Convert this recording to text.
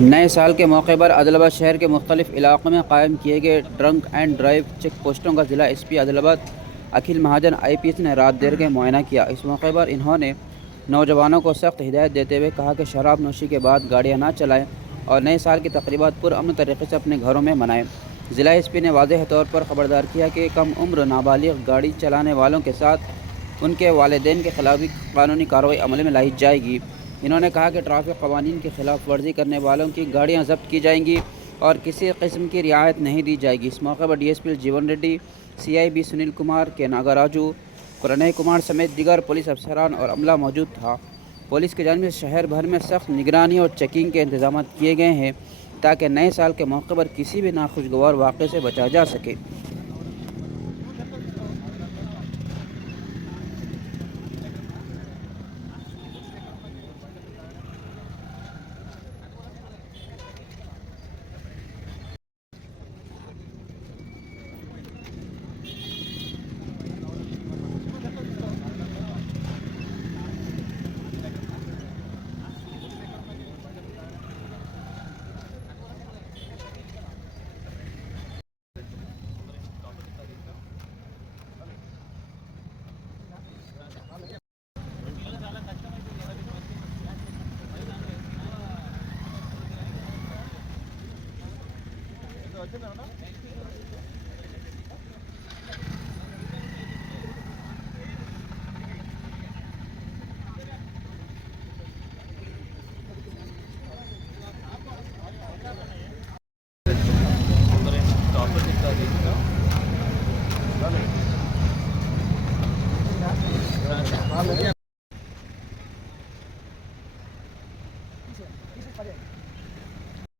نئے سال کے موقع پر عادل آباد شہر کے مختلف علاقوں میں قائم کیے گئے ڈرنک اینڈ ڈرائیو چیک پوسٹوں کا ضلع ایس پی عادل آباد اکھل مہاجن آئی پی ایس نے رات دیر کے معائنہ کیا۔ اس موقع پر انہوں نے نوجوانوں کو سخت ہدایت دیتے ہوئے کہا کہ شراب نوشی کے بعد گاڑیاں نہ چلائیں اور نئے سال کی تقریبات پرامن طریقے سے اپنے گھروں میں منائیں۔ ضلع ایس پی نے واضح طور پر خبردار کیا کہ کم عمر نابالغ گاڑی چلانے والوں کے ساتھ ان کے والدین کے خلاف بھی قانونی کارروائی عمل میں لائی جائے گی۔ انہوں نے کہا کہ ٹریفک قوانین کی خلاف ورزی کرنے والوں کی گاڑیاں ضبط کی جائیں گی اور کسی قسم کی رعایت نہیں دی جائے گی۔ اس موقع پر D S P Jeevan Reddy, C I B Sunil Kumar, K Nagaraju, پرنئے Kumar سمیت دیگر پولیس افسران اور عملہ موجود تھا۔ پولیس کی جانب سے شہر بھر میں سخت نگرانی اور چیکنگ کے انتظامات کیے گئے ہیں تاکہ نئے سال کے موقع پر کسی بھی ناخوشگوار واقعے سے بچا جا سکے۔